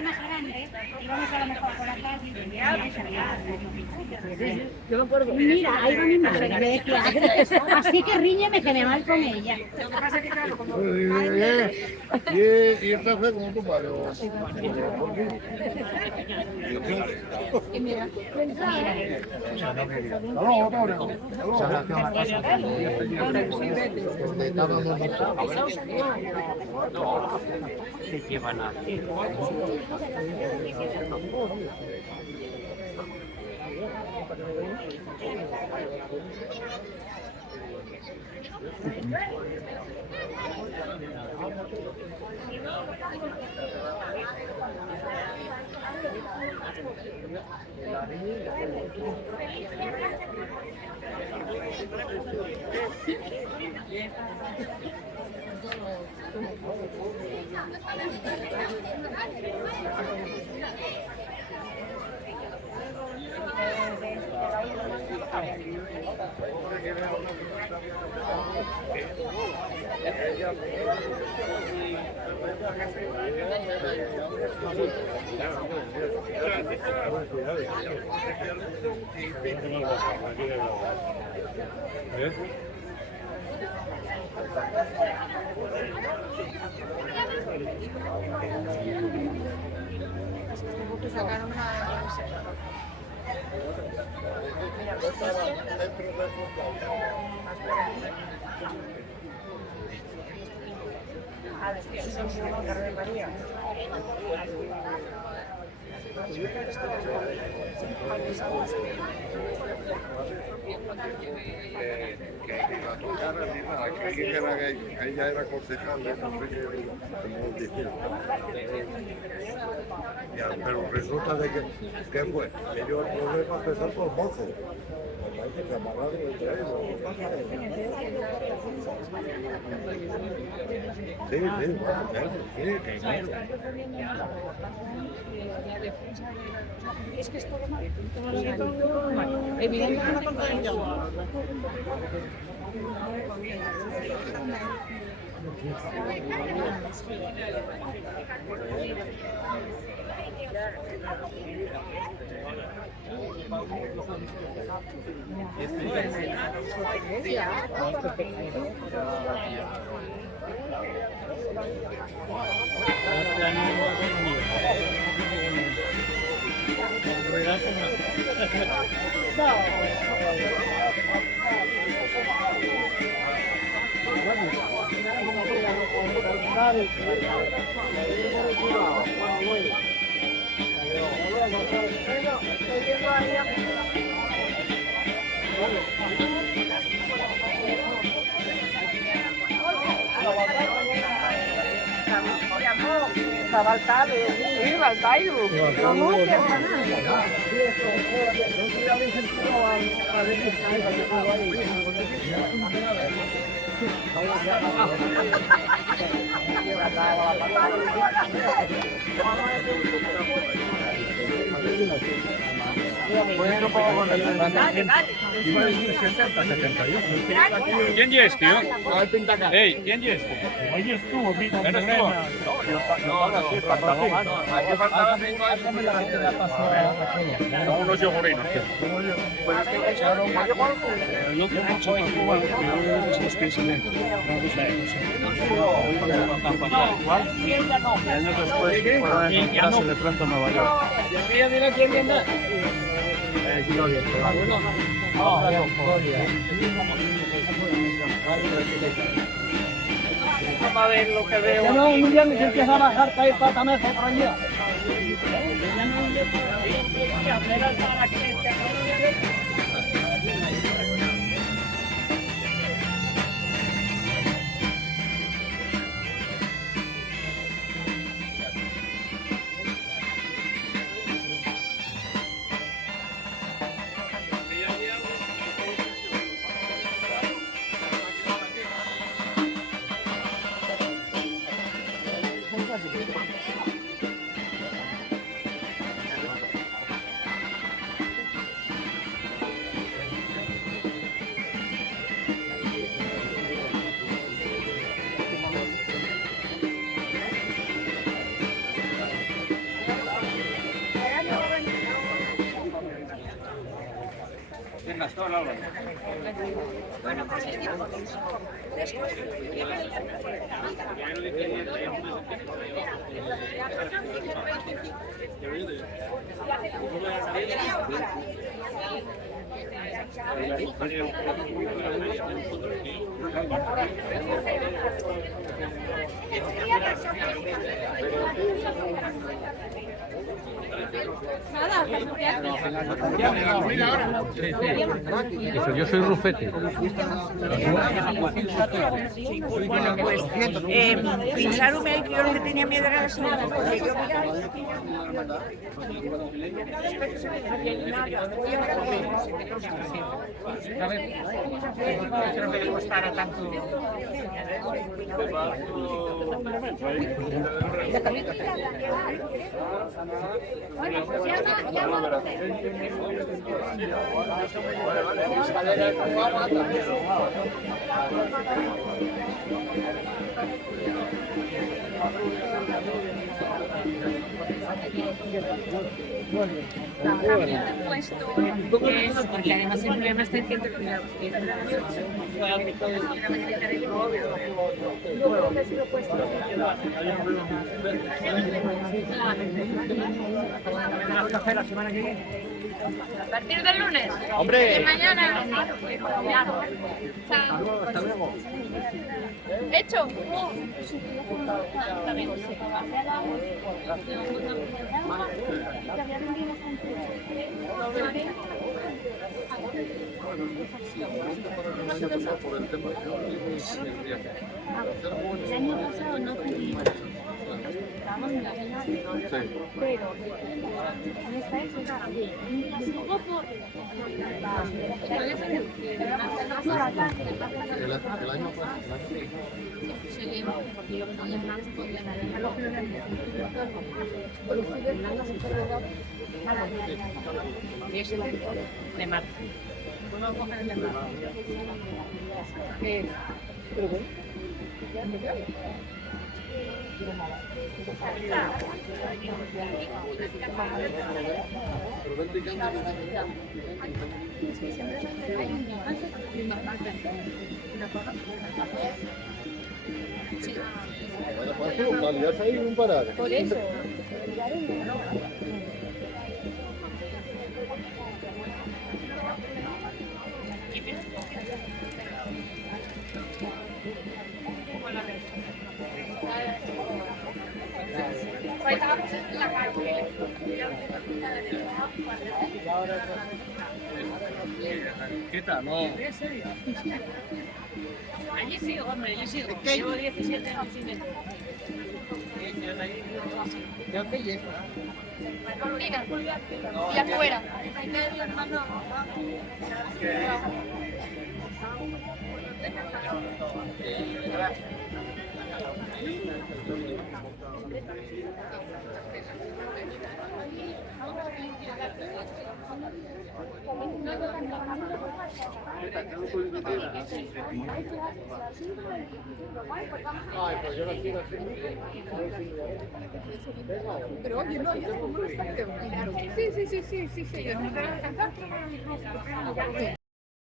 más grande, íbamos a lo mejor por acá y Yo me acuerdo. mira, ahí va mi madre, me decía, así que ríñeme que me mal con ella. Y el café como tu padre. Se llevan a Ella era concejal de no sé qué, como decir. Ya, pero resulta de que fue, que yo el problema empezó por mozo. Hay que amarrarlo entre ellos. Sí, Es que es todo mal. Evidentemente no contra ¿Quién es, tío? Ey, ¿quién es? Hoy estuvo, Vito. ¿Eres tú? Aquí faltaba son unos yogurinos. Lo que ha hecho en Cuba es pensamiento. Y años después fueron a encontrarse de pronto en Nueva York. Mira quién viene. Gloria. Vamos a ver lo que veo. Ya no, un día se empieza a bajar, cae pata mesa por allí. Eso, yo soy Rufete. Bueno, pues pensaronme que yo lo que tenía miedo era la soledad, porque yo Creo que le costara tanto. Porque además el problema está en que A partir del lunes. ¡Hombre! De mañana. Chao. Hasta luego. Hecho. Por el tema el año pasado no tuvimos. Pero en esta época, un día se jugó por. el año pasado. De marzo. Ya se ha ido un parado. Por eso. ¿Qué no? Allí sigo, hombre, yo sigo. Llevo 17 años sin esto. Mira, y afuera. Pero oye, no, ya como no está. Sí, sí, sí, sí, sí, sí. Yo no te voy a cantar.